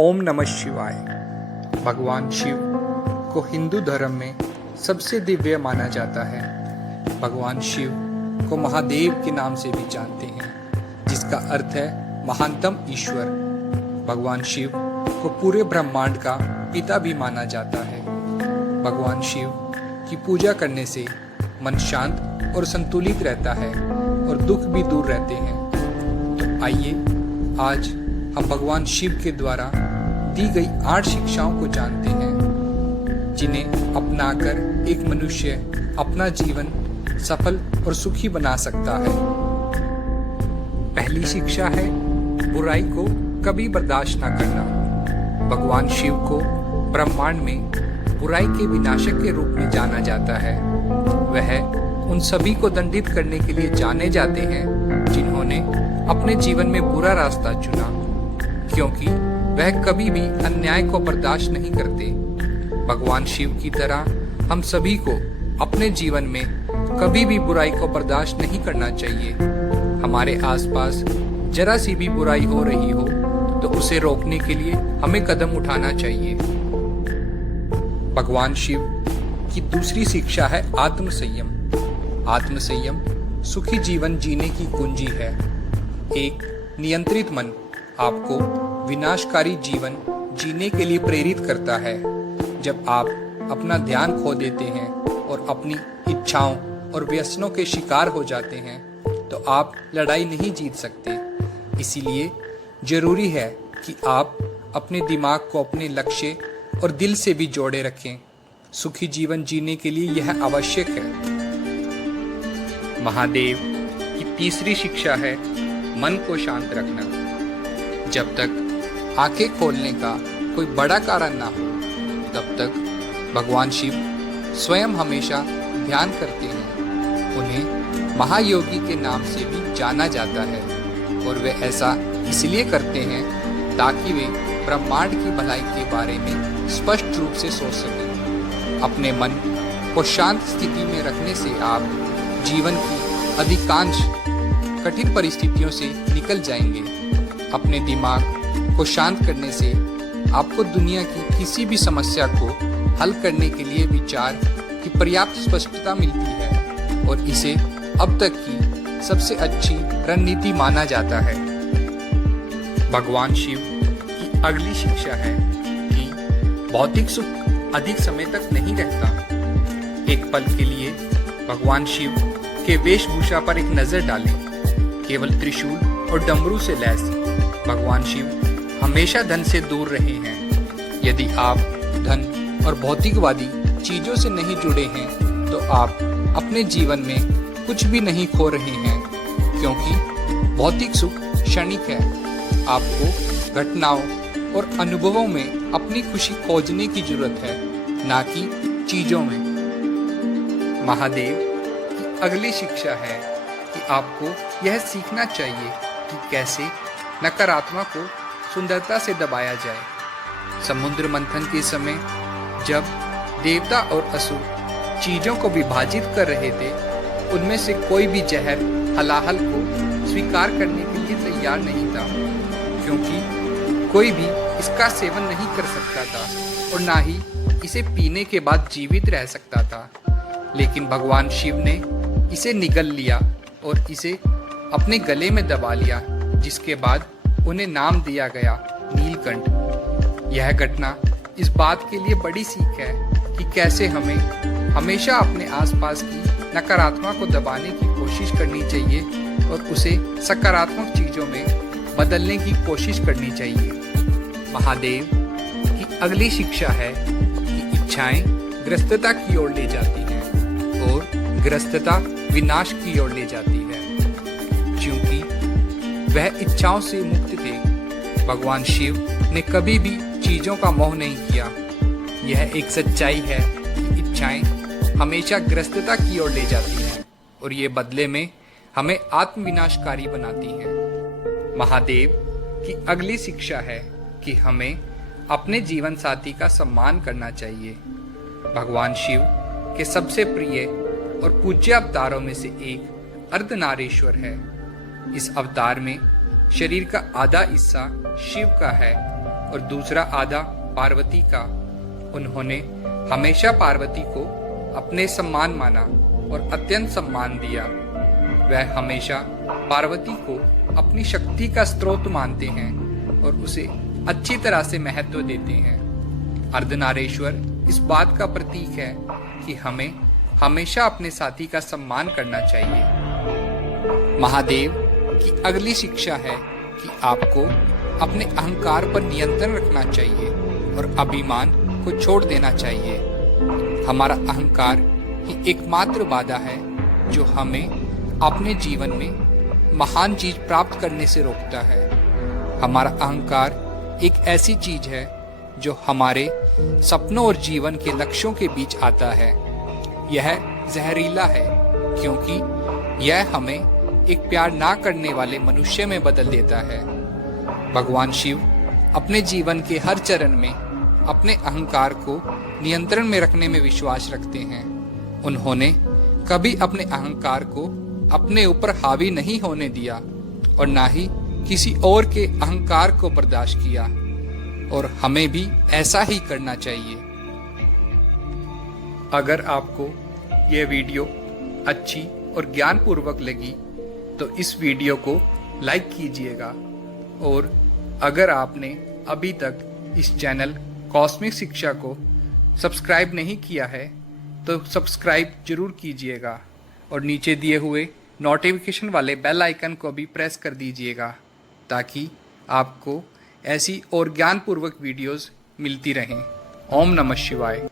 ओम नमः शिवाय। भगवान शिव को हिंदू धर्म में सबसे दिव्य माना जाता है। भगवान शिव को महादेव के नाम से भी जानते हैं, जिसका अर्थ है महानतम ईश्वर। भगवान शिव को पूरे ब्रह्मांड का पिता भी माना जाता है। भगवान शिव की पूजा करने से मन शांत और संतुलित रहता है और दुख भी दूर रहते हैं। तो आइए आज हम भगवान शिव के द्वारा दी गई 8 शिक्षाओं को जानते हैं, जिन्हें अपनाकर एक मनुष्य अपना जीवन सफल और सुखी बना सकता है। पहली शिक्षा है बुराई को कभी बर्दाश्त न करना। भगवान शिव को ब्रह्मांड में बुराई के विनाशक के रूप में जाना जाता है। वह उन सभी को दंडित करने के लिए जाने जाते हैं जिन्होंने अपने जीवन में बुरा रास्ता चुना, क्योंकि वह कभी भी अन्याय को बर्दाश्त नहीं करते। भगवान शिव की तरह हम सभी को अपने जीवन में कभी भी बुराई को बर्दाश्त नहीं करना चाहिए। हमारे आसपास जरा सी भी बुराई हो रही हो तो उसे रोकने के लिए हमें कदम उठाना चाहिए। भगवान शिव की दूसरी शिक्षा है आत्मसंयम। आत्मसंयम सुखी जीवन जीने की कुंजी है। एक नियंत्रित मन आपको विनाशकारी जीवन जीने के लिए प्रेरित करता है। जब आप अपना ध्यान खो देते हैं और अपनी इच्छाओं और व्यसनों के शिकार हो जाते हैं तो आप लड़ाई नहीं जीत सकते। इसीलिए जरूरी है कि आप अपने दिमाग को अपने लक्ष्य और दिल से भी जोड़े रखें। सुखी जीवन जीने के लिए यह आवश्यक है। महादेव की तीसरी शिक्षा है मन को शांत रखना। जब तक आंखें खोलने का कोई बड़ा कारण ना हो, तब तक भगवान शिव स्वयं हमेशा ध्यान करते हैं। उन्हें महायोगी के नाम से भी जाना जाता है और वे ऐसा इसलिए करते हैं ताकि वे ब्रह्मांड की भलाई के बारे में स्पष्ट रूप से सोच सकें। अपने मन को शांत स्थिति में रखने से आप जीवन की अधिकांश कठिन परिस्थितियों से निकल जाएंगे। अपने दिमाग को शांत करने से आपको दुनिया की किसी भी समस्या को हल करने के लिए विचार की पर्याप्त स्पष्टता मिलती है और इसे अब तक की सबसे अच्छी रणनीति माना जाता है। भगवान शिव की अगली शिक्षा है कि भौतिक सुख अधिक समय तक नहीं रहता। एक पल के लिए भगवान शिव के वेशभूषा पर एक नजर डालें। केवल त्रिशूल और डमरू से लैस भगवान शिव हमेशा धन से दूर रहे हैं। यदि आप धन और भौतिकवादी चीजों से नहीं जुड़े हैं तो आप अपने जीवन में कुछ भी नहीं खो रहे हैं, क्योंकि भौतिक सुख क्षणिक है। आपको घटनाओं और अनुभवों में अपनी खुशी खोजने की जरूरत है, ना कि चीजों में। महादेव की अगली शिक्षा है कि आपको यह सीखना चाहिए कि कैसे नकारात्मक को सुंदरता से दबाया जाए। समुद्र मंथन के समय जब देवता और असुर चीजों को विभाजित कर रहे थे, उनमें से कोई भी जहर हलाहल को स्वीकार करने के लिए तैयार नहीं था, क्योंकि कोई भी इसका सेवन नहीं कर सकता था और ना ही इसे पीने के बाद जीवित रह सकता था। लेकिन भगवान शिव ने इसे निगल लिया और इसे अपने गले में दबा लिया, जिसके बाद उन्हें नाम दिया गया नीलकंठ। यह घटना इस बात के लिए बड़ी सीख है कि कैसे हमें हमेशा अपने आसपास की नकारात्मक को दबाने की कोशिश करनी चाहिए और उसे सकारात्मक चीजों में बदलने की कोशिश करनी चाहिए। महादेव की अगली शिक्षा है कि इच्छाएं ग्रस्तता की ओर ले जाती हैं और ग्रस्तता विनाश की ओर ले जाती है। क्योंकि वह इच्छाओं से मुक्त थे, भगवान शिव ने कभी भी चीजों का मोह नहीं किया। यह एक सच्चाई है कि इच्छाएं हमेशा ग्रस्तता की ओर ले जाती हैं और ये बदले में हमें आत्मविनाशकारी बनाती हैं। महादेव की अगली शिक्षा है कि हमें अपने जीवन साथी का सम्मान करना चाहिए। भगवान शिव के सबसे प्रिय और पूज्य अवतारों में से एक अर्धनारीश्वर है। इस अवतार में शरीर का आधा हिस्सा शिव का है और दूसरा आधा पार्वती का। उन्होंने हमेशा पार्वती को अपने सम्मान माना और अत्यंत सम्मान दिया। वह हमेशा पार्वती को अपनी शक्ति का स्रोत मानते हैं और उसे अच्छी तरह से महत्व देते हैं। अर्धनारीश्वर इस बात का प्रतीक है कि हमें हमेशा अपने साथी का सम्मान करना चाहिए। महादेव की अगली शिक्षा है कि आपको अपने अहंकार पर नियंत्रण रखना चाहिए और अभिमान को छोड़ देना चाहिए। हमारा अहंकार ही एकमात्र बाधा है जो हमें अपने जीवन में महान चीज प्राप्त करने से रोकता है। हमारा अहंकार एक ऐसी चीज है जो हमारे सपनों और जीवन के लक्ष्यों के बीच आता है। यह जहरीला है क्योंकि यह हमें एक प्यार ना करने वाले मनुष्य में बदल देता है। भगवान शिव अपने जीवन के हर चरण में अपने अहंकार को नियंत्रण में रखने में विश्वास रखते हैं। उन्होंने कभी अपने अहंकार को अपने ऊपर हावी नहीं होने दिया और ना ही किसी और के अहंकार को बर्दाश्त किया, और हमें भी ऐसा ही करना चाहिए। अगर आपको यह वीडियो अच्छी और ज्ञानपूर्वक लगी तो इस वीडियो को लाइक कीजिएगा, और अगर आपने अभी तक इस चैनल कॉस्मिक शिक्षा को सब्सक्राइब नहीं किया है तो सब्सक्राइब जरूर कीजिएगा और नीचे दिए हुए नोटिफिकेशन वाले बेल आइकन को भी प्रेस कर दीजिएगा ताकि आपको ऐसी और ज्ञानपूर्वक वीडियोस मिलती रहें। ओम नमः शिवाय।